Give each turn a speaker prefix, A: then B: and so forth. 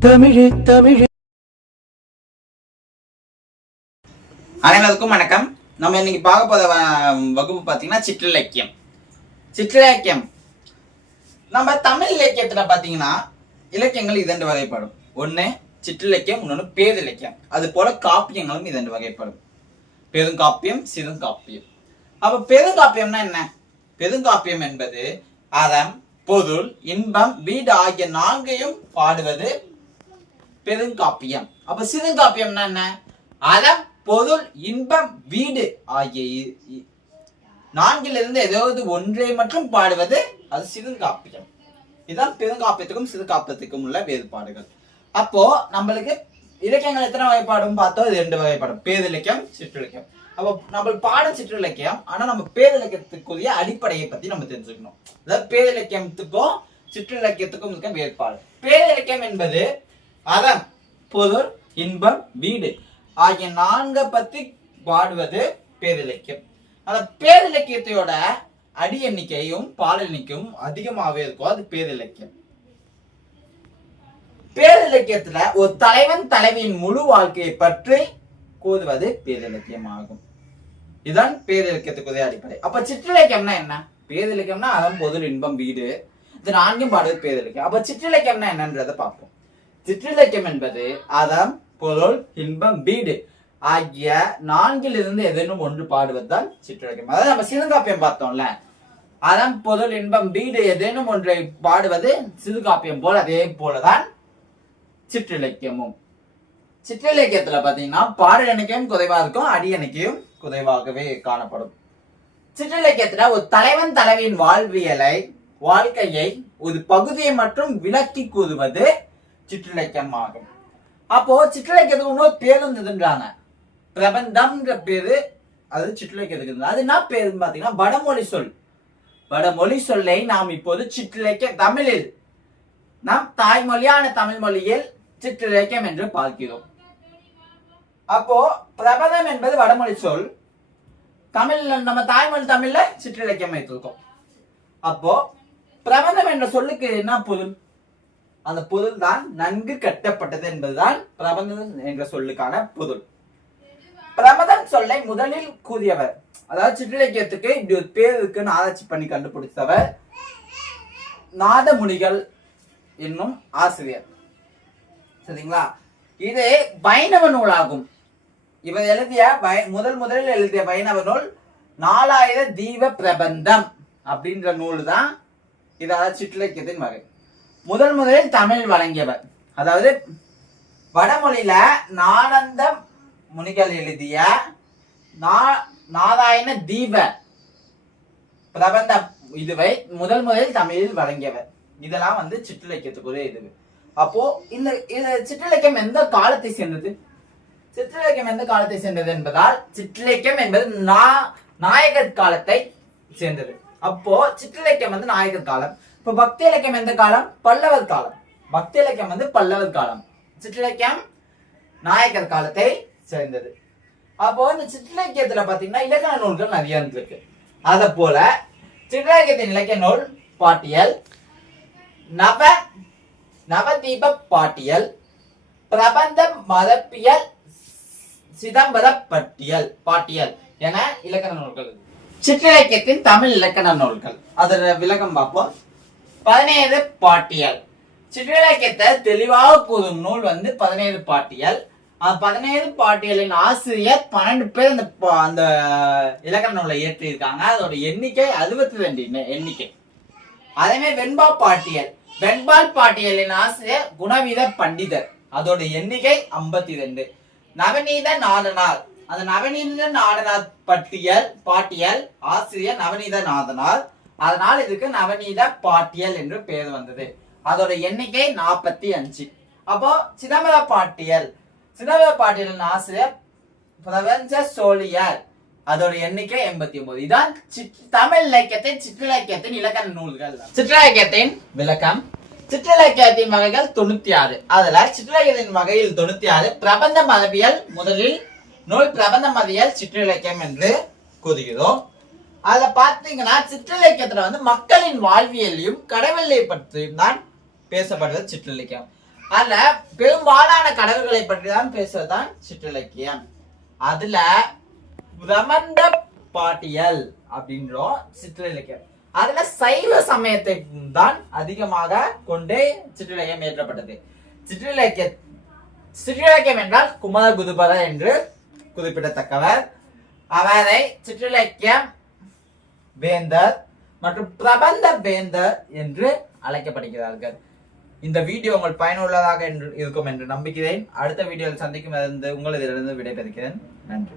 A: தமிழே தமிழே.
B: அனைவருக்கும் வணக்கம். நம்ம இன்னைக்கு பார்க்க போற வகுப்பு பார்த்தீங்கன்னா சிற்றிலக்கியம். சிற்றிலக்கியம். நம்ம தமிழ் இலக்கியத்துல பார்த்தீங்கன்னா இலக்கியங்கள் இரண்டு வகைப்படும். ஒன்று சிற்றிலக்கியம் இன்னொன்று பேரிலக்கியம். அது போல காப்பியங்களும் இரண்டு வகைப்படும். பெருங்காப்பியம் சிறுங்காப்பியம். அப்ப பெருங்காப்பியம்னா என்ன? பெருங்காப்பியம் என்பது அறம் பொருள் இன்பம் வீடு ஆகிய நான்கையும் பாடுவது பெருங்காப்பியம். அப்ப சிறுங்காப்பியம்னா என்ன? அறம் பொருள் இன்பம் வீடு ஆகிய இ- நான்கிலிருந்து ஏதாவது ஒன்றை மட்டும் பாடுவது அது சிறுங்காப்பியம். இதுதான் பெருங்காப்பியத்துக்கும் சிறுகாப்பியத்துக்கும் உள்ள வேறுபாடுகள். அப்போ நம்மளுக்கு இலக்கியங்கள் எத்தனை வகைப்பாடும் பார்த்தோம்? ரெண்டு வகைப்பாடும். பேரிலக்கியம் சிற்றிலக்கியம். அப்போ நம்ம பாடம் சிற்றிலக்கியம் ஆனா நம்ம பேரிலக்கியத்துக்குரிய அடிப்படையை பத்தி நம்ம தெரிஞ்சுக்கணும். அதாவது பேரிலக்கியத்துக்கும் சிற்றிலக்கியத்துக்கும் இருக்க வேறுபாடு. பேரிலக்கியம் என்பது அறம் பொருள் இன்பம் வீடு. ஆகிய நான்கை பத்தி பாடுவது பேரிலக்கியம். அந்த பேரிலக்கியத்தையோட அடி எண்ணிக்கையும் பால் எண்ணிக்கையும் அதிகமாகவே இருக்கும். அது பேரிலக்கியம். பேரிலக்கியத்துல ஒரு தலைவன் தலைவியின் முழு வாழ்க்கையை பற்றி கூறுவது பேரிலக்கியம் ஆகும் இதுதான் பேரிலக்கியத்துக்குரிய அடிப்படை. அப்ப சிற்றிலக்கியம்னா என்ன? பேரிலக்கியம்னா அறம் பொருள் இன்பம் வீடு. இது நான்கும் பாடுவது பேரிலக்கியம். அப்ப சிற்றிலக்கியம்னா என்னன்றதை பார்ப்போம். சிற்றிலக்கியம் என்பது அறம் பொருள் இன்பம் வீடு. ஆகிய நான்கிலிருந்து எதேனும் ஒன்று பாடுவதுதான் சிற்றிலக்கியம். அதாவது நம்ம சிறுகாப்பியம் பார்த்தோம்ல. அறம் பொருள் இன்பம் வீடு ஏதேனும் ஒன்றை பாடுவது சிறுகாப்பியம் போல் அதே போலதான் சிற்றிலக்கியமும். சிற்றிலக்கியத்துல பாத்தீங்கன்னா பாடல் எண்ணிக்கையும் குறைவா இருக்கும் அடி எண்ணிக்கையும் குறைவாகவே காணப்படும். சிற்றிலக்கியத்துல ஒரு தலைவன் தலைவியின் வாழ்வியலை வாழ்க்கையை ஒரு பகுதியை மட்டும் விளக்கி கூறுவது சிற்றிலக்கியம் ஆகும் அப்போ சிற்றிலக்கியத்துக்கு இன்னொரு பேரும் இருந்துன்றாங்க பிரபந்தம்ன்ற பேரு அது சிற்றிலக்கியத்துக்கு இருந்தது. அது என்ன பேருன்னு பாத்தீங்கன்னா வடமொழி சொல். வடமொழி சொல்லை நாம் இப்போது சிற்றிலக்கிய தமிழில் நாம் தாய்மொழியான தமிழ் மொழியில் சிற்றிலக்கியம் என்று பார்க்கிறோம். அப்போ பிரபதம் என்பது வடமொழி சொல். தமிழ்ல நம்ம தாய்மொழி தமிழ்ல சிற்றிலக்கியம் வைத்திருக்கோம். அப்போ பிரபந்தம் என்ற சொல்லுக்கு என்ன பொருள்? அந்த பொருள் தான் நன்கு கட்டப்பட்டது என்பதுதான் பிரபந்தம் என்ற சொல்லுக்கான பொருள். பிரபதன் சொல்லை முதலில் கூறியவர் அதாவது சிற்றிலக்கியத்துக்கு இப்படி ஒரு பேர் இருக்குன்னு ஆராய்ச்சி பண்ணி கண்டுபிடித்தவர் நாதமுனிகள் என்னும் ஆசிரியர். சரிங்களா? இது வைணவ நூலாகும். இவர் எழுதிய முதல் முதலில் எழுதிய வைணவ நூல் நாலாயிர தீப பிரபந்தம் அப்படின்ற நூல் தான் இது அதாவது சிற்றிலக்கியத்தின் வகை. முதல் முதலில் தமிழ் வழங்கியவர். அதாவது வடமொழியில நானந்த முனிகள் எழுதிய நா- நாராயண தீப பிரபந்த இதுவை முதல் முதலில் தமிழில் வழங்கியவர். இதெல்லாம் வந்து சிற்றிலக்கியத்துக்குரிய இது. அப்போ இந்த இது சிற்றிலக்கியம் எந்த காலத்தை சேர்ந்தது? சிற்றிலக்கியம் எந்த காலத்தை சேர்ந்தது என்பதால் சிற்றிலக்கியம் என்பது நா நாயகர் காலத்தை சேர்ந்தது. அப்போ சிற்றிலக்கியம் வந்து நாயகர் காலம். இப்போ பக்தி இலக்கியம் எந்த காலம்? பல்லவர் காலம். பக்தி இலக்கியம் வந்து பல்லவர் காலம். சிற்றிலக்கியம் நாயகர் காலத்தை சேர்ந்தது. அப்போ இந்த சிற்றிலக்கியத்துல பாத்தீங்கன்னா இலக்கண நூல்கள் நிறைய இருந்திருக்கு. அத போல சிற்றிலக்கியத்தின் இலக்கிய நூல் பாட்டியல் நவ நவதீப பாட்டியல் பிரபந்த மதப்பியல் சிதம்பர பட்டியல் பாட்டியல் என இலக்கண நூல்கள் சிற்றிலக்கியத்தின் தமிழ் இலக்கண நூல்கள். அதோட விளக்கம் பார்ப்போம். பதினேழு பாட்டியல். சிற்றிலக்கியத்தை தெளிவாக கூறும் நூல் வந்து பதினேழு பாட்டியல். பதினேழு பாட்டியலின் ஆசிரியர் பன்னெண்டு பேர் அந்த பா- அந்த இலக்கண நூலை இயற்றியிருக்காங்க. அதோட எண்ணிக்கை அறுபத்தி ரெண்டு எண்ணிக்கை. அதேமாரி வெண்பா பாட்டியல். வெண்பால் பாட்டியலின் ஆசிரியர் குணவீத பண்டிதர். அதோட எண்ணிக்கை ஐம்பத்தி ரெண்டு. நவநீத நாதனார். அந்த நவநீத நாதனார் பட்டியல் பாட்டியல் ஆசிரியர் நவநீத நாதனார். அதனால் இதுக்கு நவநீத பாட்டியல் என்று பெயர் வந்தது. அதோட எண்ணிக்கை நாற்பத்தி அஞ்சு. அப்போ சிதம்பர பாட்டியல். சிதம்பர பாட்டியலின் ஆசிரியர் பிரபஞ்ச சோழியார். அதோட எண்ணிக்கை எண்பத்தி ஒன்பது. இதான் தமிழ் இலக்கியத்தின் சிற்றிலக்கியத்தின் இலக்கண நூல்கள். சிற்றிலக்கியத்தின் விளக்கம். சிற்றிலக்கியத்தின் வகைகள் தொண்ணூத்தி ஆறு. அதுல சிற்றிலக்கியத்தின் வகையில் தொண்ணூத்தி ஆறு பிரபந்த மரபியல் முதலில் நூல் பிரபந்த மதியல் சிற்றிலக்கியம் என்று கூறுகிறோம். அதுல பாத்தீங்கன்னா சிற்றிலக்கியத்துல வந்து மக்களின் வாழ்வியலையும் கடவுளை பற்றியும் தான் பேசப்படுறது சிற்றிலக்கியம். அதுல பெரும்பாலான கடவுள்களை பற்றி தான் பேசுவதுதான் சிற்றிலக்கியம். அதுல பிரமண்ட பாட்டியல் அப்படின்றோம் சிற்றிலக்கியம். அதுல சைவ சமயத்தை தான் அதிகமாக கொண்டு சிற்றிலக்கியம் ஏற்றப்பட்டது சிற்றிலக்கிய சிற்றிலக்கியம் என்றால் குமர குதுபதர் என்று குறிப்பிடத்தக்கவர். அவரை சிற்றிலக்கியம் வேந்தர் மற்றும் பிரபந்த வேந்தர் என்று அழைக்கப்படுகிறார்கள். இந்த வீடியோ உங்கள் பயனுள்ளதாக என்று இருக்கும் என்று நம்புகிறேன். அடுத்த வீடியோவில் சந்திக்கும் இருந்து உங்களிடமிருந்து விடைபெறுகிறேன். நன்றி.